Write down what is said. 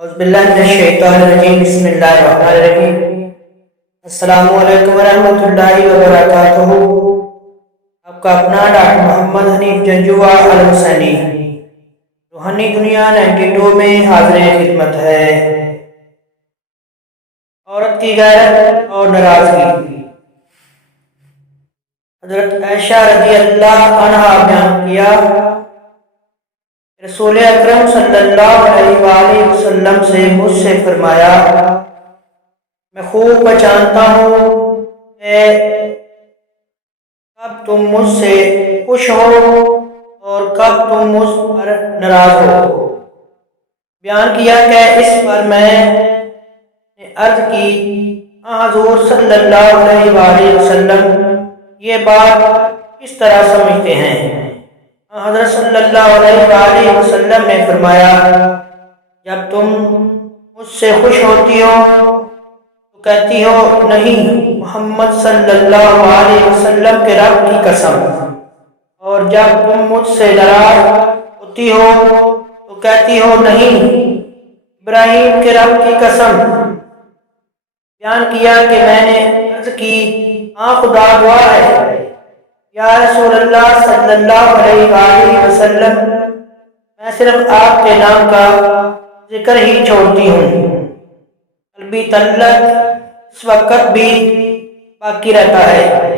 اعوذ باللہ من الشیطان الرجیم بسم اللہ الرحمن الرحیم السلام علیکم ورحمۃ اللہ وبرکاتہ۔ آپ کا اپنا ڈاکٹر محمد حنیف جنجوع الحسینی روحانی دنیا 92 میں حاضر خدمت ہے۔ عورت کی غیرت اور ناراضگی۔ حضرت عائشہ رضی اللہ عنہا بیان کیا، رسول اکرم صلی اللہ علیہ وآلہ وسلم سے مجھ سے فرمایا، میں خوب پہچانتا ہوں کہ کب تم مجھ سے خوش ہو اور کب تم مجھ پر ناراض ہو۔ بیان کیا کہ اس پر میں نے عرض کی، حضور صلی اللہ علیہ وآلہ وسلم یہ بات کس طرح سمجھتے ہیں؟ حضرت صلی اللہ علیہ وآلہ وسلم نے فرمایا، جب تم مجھ سے خوش ہوتی ہو تو کہتی ہو نہیں محمد صلی اللہ علیہ وسلم کے رب کی قسم، اور جب تم مجھ سے ناراض ہوتی ہو تو کہتی ہو نہیں ابراہیم کے رب کی قسم۔ بیان کیا کہ میں نے عرض کی، ہاں خدا گواہ ہے یا رسول اللہ صلی اللہ علیہ وآلہ وسلم، میں صرف آپ کے نام کا ذکر ہی چھوڑتی ہوں، قلبی تعلق اس وقت بھی باقی رہتا ہے۔